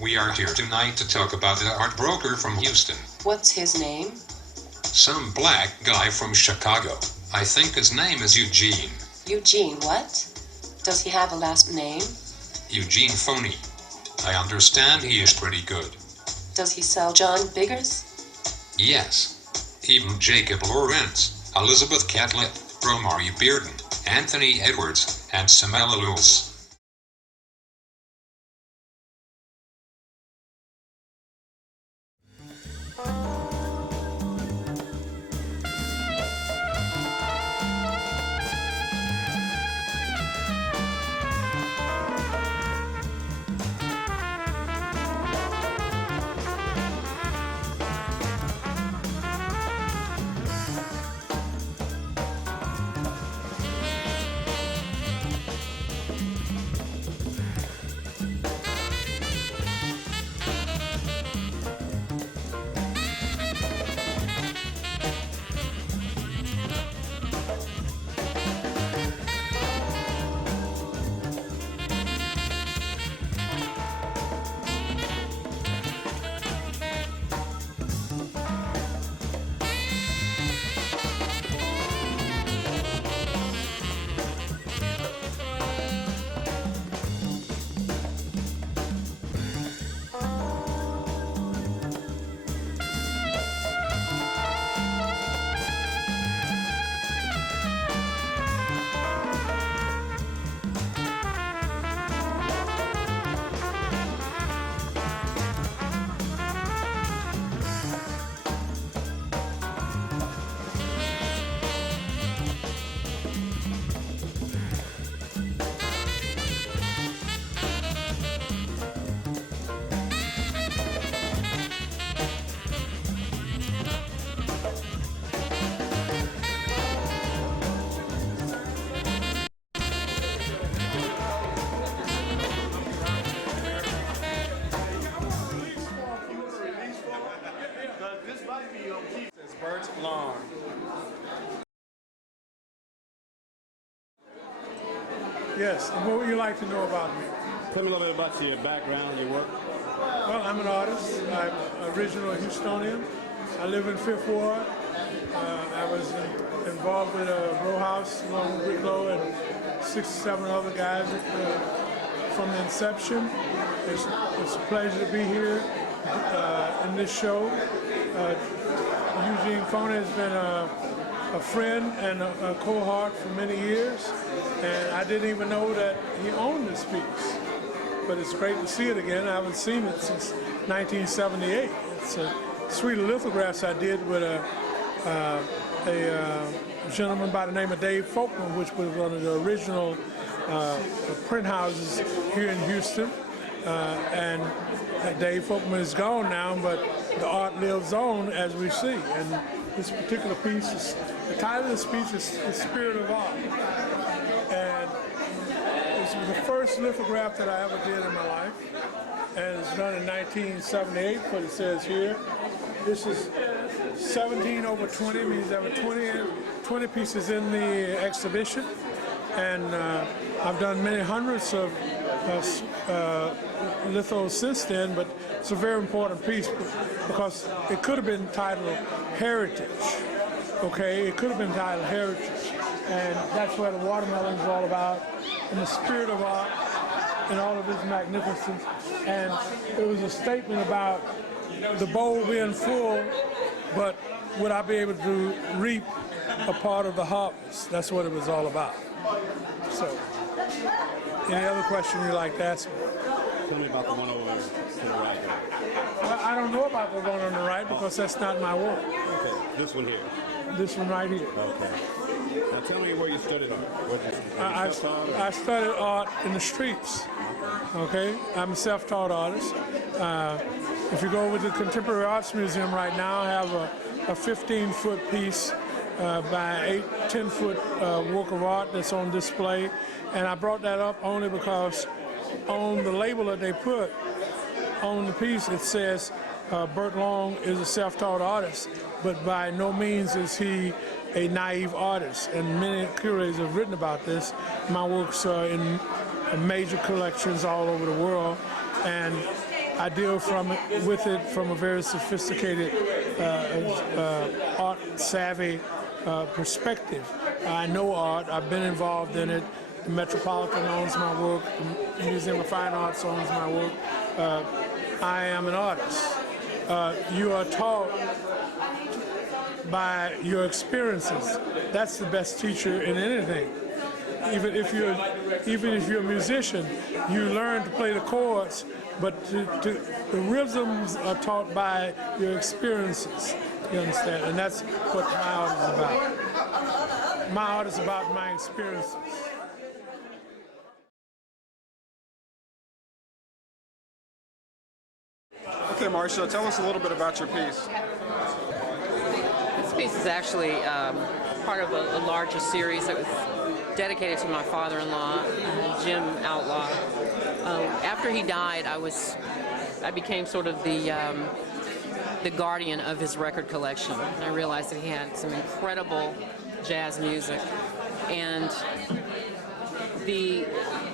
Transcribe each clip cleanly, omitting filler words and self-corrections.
We are here tonight to talk about the art broker from Houston. What's his name? Some black guy from Chicago. I think his name is Eugene. Eugene what? Does he have a last name? Eugene Foney. I understand he is pretty good. Does he sell John Biggers? Yes. Even Jacob Lawrence, Elizabeth Catlett, Romari Bearden, Anthony Edwards, and Samela Lewis. Yes, and what would you like to know about me? Tell me a little bit about your background, your work. Well, I'm an artist. I'm original Houstonian. I live in Fifth Ward. I was involved with a row house along with Wicklow and 6 or 7 other guys from the inception. It's a pleasure to be here in this show. Eugene Foney has been a friend and a cohort for many years, and I didn't even know that he owned this piece. But it's great to see it again. I haven't seen it since 1978. It's a suite of lithographs I did with a gentleman by the name of Dave Folkman, which was one of the original print houses here in Houston. And Dave Folkman is gone now, but the art lives on as we see. And this particular piece, the title of this piece is The Spirit of Art. And this was the first lithograph that I ever did in my life. And it's done in 1978, what it says here. This is 17 over 20, means there were 20 pieces in the exhibition. And I've done many hundreds of lithos since then, but it's a very important piece because it could have been titled Heritage. Okay, it could have been titled Heritage. And that's what the watermelon is all about, and the spirit of art, and all of its magnificence. And it was a statement about the bowl being full, but would I be able to reap a part of the harvest? That's what it was all about. So, any other question you'd like to ask me? Tell me about the one over to the right. Well, I don't know about the one on the right because that's not my work. Okay, this one here. This one right here. Okay. Now tell me where you studied art. I studied art in the streets. Okay, I'm a self-taught artist. If you go with the Contemporary Arts Museum right now, I have a 15-foot piece by 10-foot work of art that's on display. And I brought that up only because on the label that they put on the piece, it says Burt Long is a self-taught artist, but by no means is he a naive artist. And many curators have written about this. My works are in major collections all over the world. And I deal with it from a very sophisticated, art savvy perspective. I know art. I've been involved in it. The Metropolitan owns my work. The Museum of Fine Arts owns my work. I am an artist. You are taught by your experiences. That's the best teacher in anything. Even if you're a musician, you learn to play the chords, but the rhythms are taught by your experiences. You understand? And that's what my art is about. My art is about my experiences. Okay, Marcia, tell us a little bit about your piece. This piece is actually part of a larger series that was dedicated to my father-in-law, Jim Outlaw. After he died, I became sort of the guardian of his record collection. And I realized that he had some incredible jazz music, and the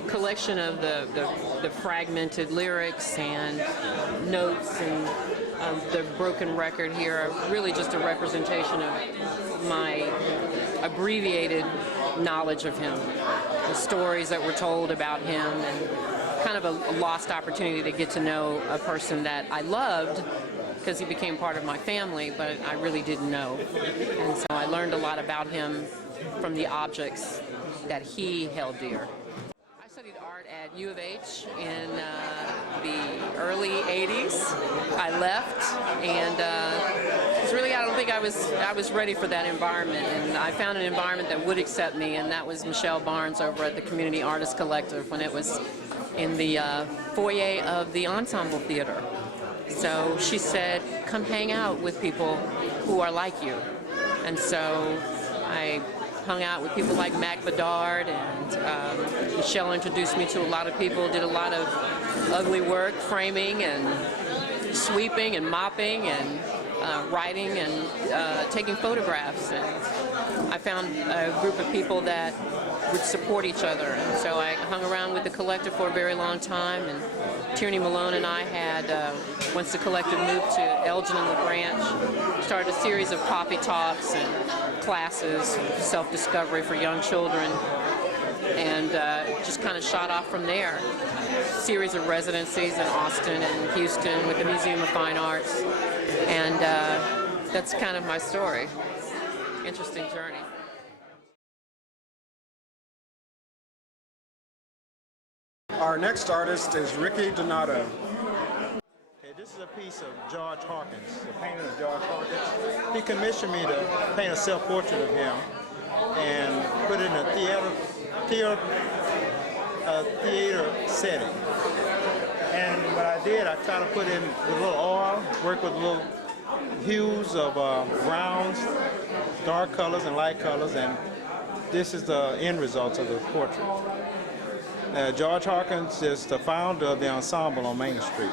collection of the fragmented lyrics and notes and the broken record here are really just a representation of my abbreviated knowledge of him, the stories that were told about him, and kind of a lost opportunity to get to know a person that I loved because he became part of my family, but I really didn't know. And so I learned a lot about him from the objects that he held dear. I studied art at U of H in the early 80s. I left, and it's really, I don't think I was ready for that environment, and I found an environment that would accept me, and that was Michelle Barnes over at the Community Artist Collective when it was in the foyer of the Ensemble Theater. So she said, come hang out with people who are like you. And so I hung out with people like Mac Bedard, and Michelle introduced me to a lot of people, did a lot of ugly work, framing and sweeping and mopping and writing and taking photographs. And I found a group of people that would support each other. And so I hung around with the collective for a very long time, and Tierney Malone and I had, once the collective moved to Elgin and LaBranch, started a series of coffee talks and classes, self-discovery for young children, and just kind of shot off from there. A series of residencies in Austin and Houston with the Museum of Fine Arts, and that's kind of my story. Interesting journey. Our next artist is Ricky Donato. Okay, this is a piece of George Hawkins, the painting of George Hawkins. He commissioned me to paint a self-portrait of him and put it in a theater setting. And what I did, I tried to put in with a little oil, work with little hues of browns, dark colors and light colors, and this is the end result of the portrait. George Hawkins is the founder of the ensemble on Main Street,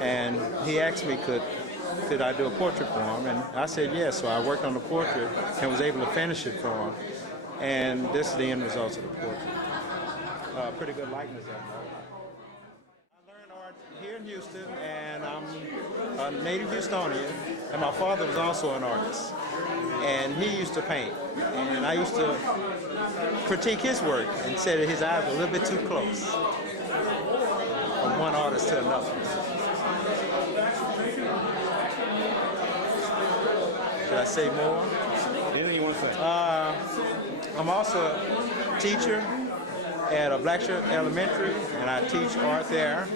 and he asked me could I do a portrait for him, and I said yes. So I worked on the portrait and was able to finish it for him, and this is the end result of the portrait. Pretty good likeness of him. I learned art here in Houston, and I'm a native Houstonian, and my father was also an artist, and he used to paint, and I used to critique his work and said that his eyes were a little bit too close from one artist to another. Should I say more? Anything you want to say? I'm also a teacher at a Blackshirt Elementary, and I teach art there.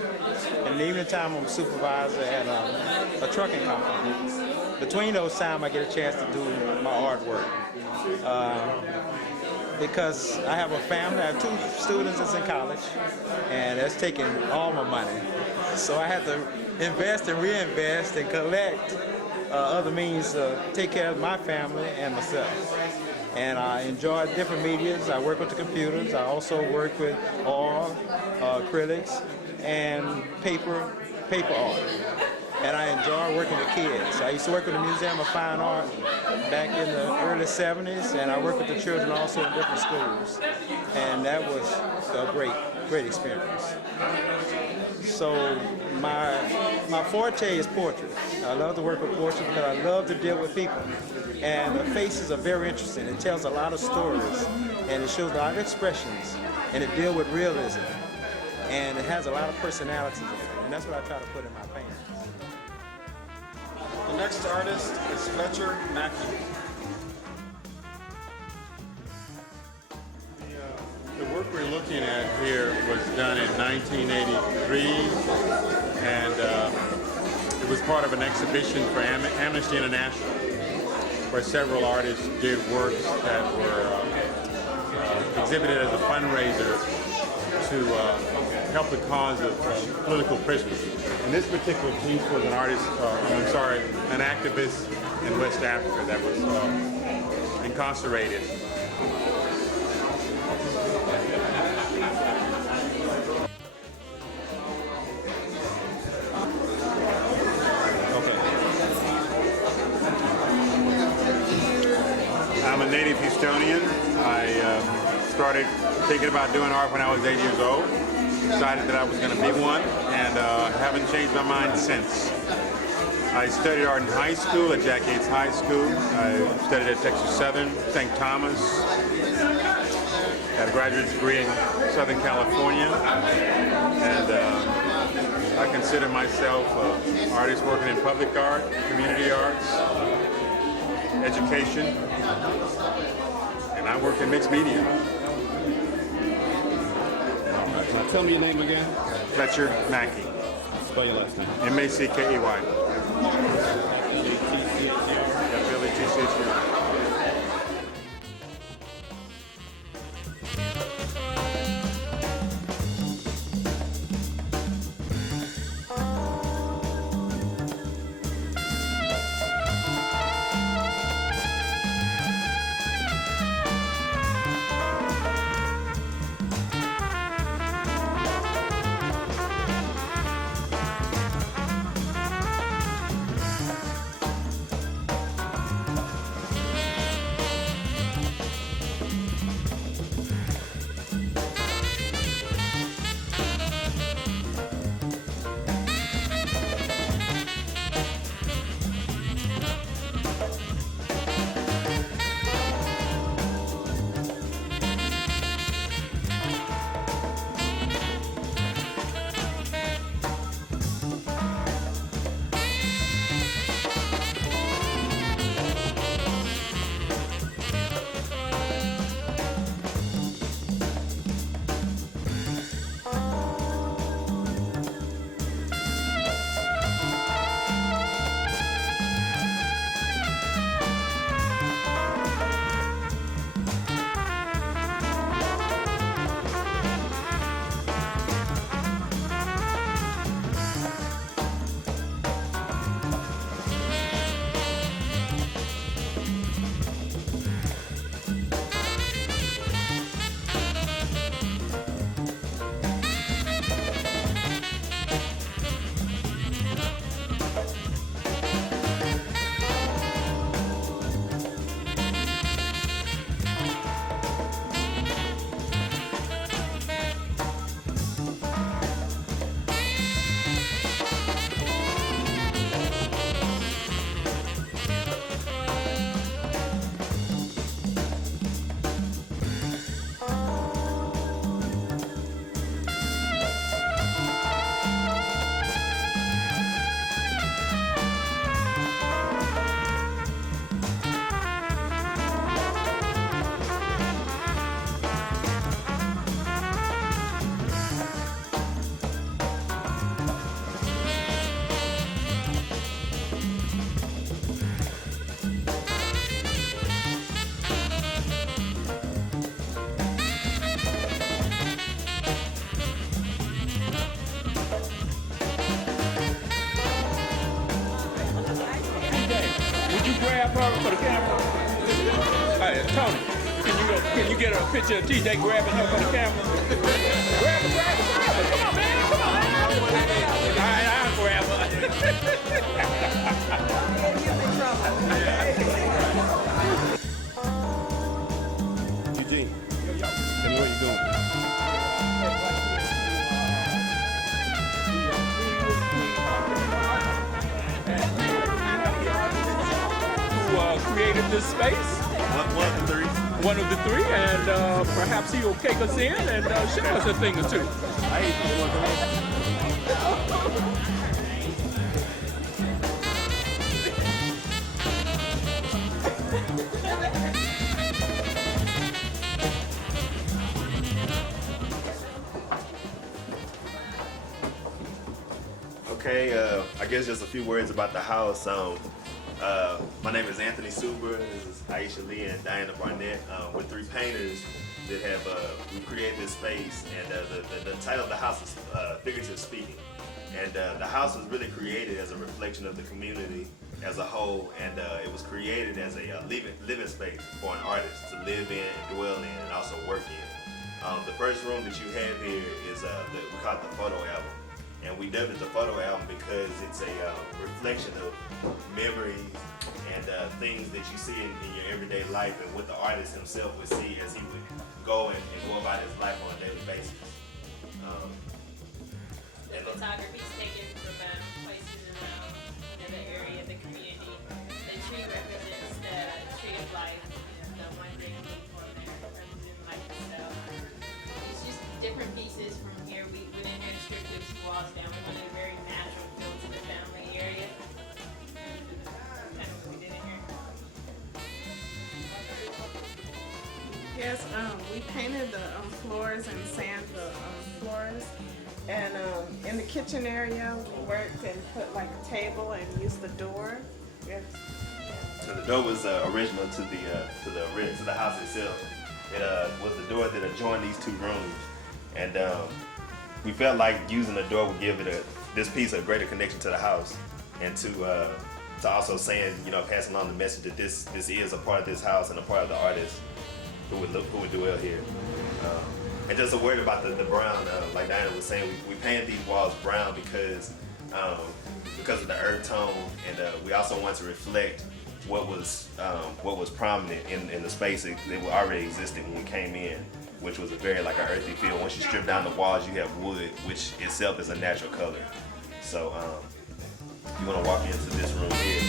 And in the evening time, I'm a supervisor at a trucking company. Between those times, I get a chance to do my artwork. Because I have a family, I have 2 students that's in college, and that's taking all my money. So I have to invest and reinvest and collect other means to take care of my family and myself. And I enjoy different medias. I work with the computers. I also work with oil, acrylics, and paper art. And I enjoy working with kids. I used to work with the Museum of Fine Art back in the early 70s, and I work with the children also in different schools. and that was a great experience. So my forte is portrait. I love to work with portraits because I love to deal with people. And the faces are very interesting. It tells a lot of stories, and it shows a lot of expressions, and it deals with realism. And it has a lot of personalities in it, and that's what I try to put in my paintings. The next artist is Fletcher Mackey. The work we're looking at here was done in 1983, and it was part of an exhibition for Amnesty International, where several artists did works that were exhibited as a fundraiser to help the cause of political prisoners. And this particular piece was an artist, an activist in West Africa that was incarcerated. I'm a native Houstonian. I started thinking about doing art when I was 8 years old. Decided that I was going to be one, and haven't changed my mind since. I studied art in high school at Jack Yates High School. I studied at Texas Southern, St. Thomas. Got a graduate degree in Southern California, and I consider myself an artist working in public art, community arts, education, and I work in mixed media. Tell me your name again. Fletcher Mackey. Spell your last name. M-A-C-K-E-Y. F-L-E-T-C-H-U. grab her for the camera? Hey, Tony, can you get a picture of TJ grabbing her for the camera? Grab her. Come on, man. Come on. All right, I'll grab her. Eugene, tell me what you're doing. created this space. One of the three. One of the three, and perhaps he'll take us in and show us a thing or two. Okay, I guess just a few words about the house. My name is Anthony Suber. This is Aisha Lee and Diana Barnett. We're three painters that have we created this space, and the title of the house is Figurative Speaking. And the house was really created as a reflection of the community as a whole, and it was created as a living space for an artist to live in, dwell in, and also work in. The first room that you have here is we call it the photo album. And we dubbed it the photo album because it's a reflection of memories and things that you see in your everyday life and what the artist himself would see as he would go and go about his life on a daily basis. The photography is taken from places around the area, the community. The tree represents the tree of life, the one big leaf on there representing life itself. It's just different pieces from here. We went in here to strip those walls down. We wanted a very natural feel to the family area. Kind of what we did in here. Yes, we painted the floors and sand the floors. And in the kitchen area, we worked and put like a table and used the door. Yes. So the door was original to the house itself. It was the door that adjoined these two rooms, and we felt like using the door would give this piece a greater connection to the house, and to also saying, passing on the message that this is a part of this house and a part of the artist who would dwell here. And just a word about the brown, like Diana was saying, we painted these walls brown because of the earth tone, and we also want to reflect what was prominent in the space that already existed when we came in, which was a very like an earthy feel. Once you strip down the walls, you have wood, which itself is a natural color. So you want to walk into this room here.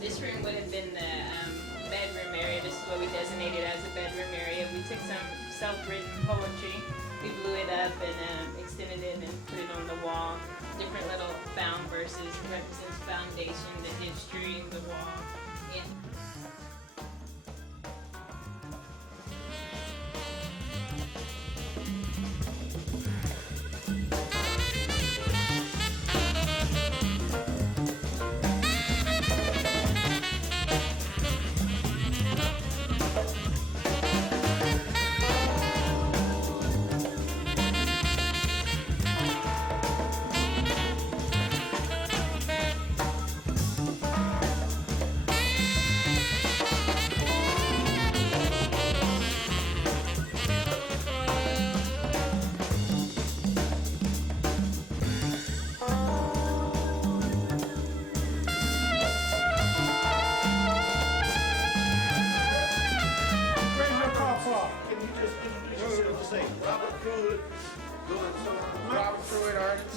This room would have been the bedroom area. This is what we designated as a bedroom area. We took some self-written poetry, we blew it up and extended it and put it on the wall. Different little found verses represents foundation, the history of the wall.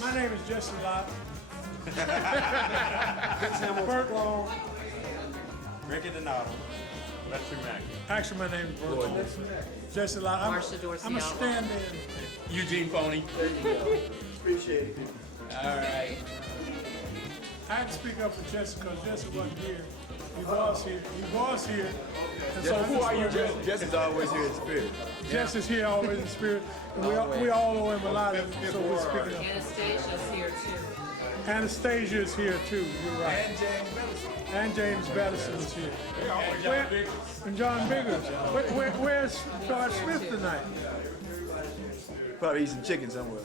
My name is Jesse Lott. Bert Long. Ricky Donato. Actually, my name is Bert Long. Jesse Lott. I'm a stand-in. Eugene Foney. There you go. Appreciate it. All right. I had to speak up for Jesse because Jesse wasn't here. He was here. He was here. And So who are you, Jesse? Jesse's always here in spirit. Jesse's here always in spirit. And we all owe him a lot, so we're speaking up. Anastasia's here too. Anastasia is here too. You're right. And James Madison is here. And John Biggers. Where's George Smith tonight? Probably eat some chicken somewhere.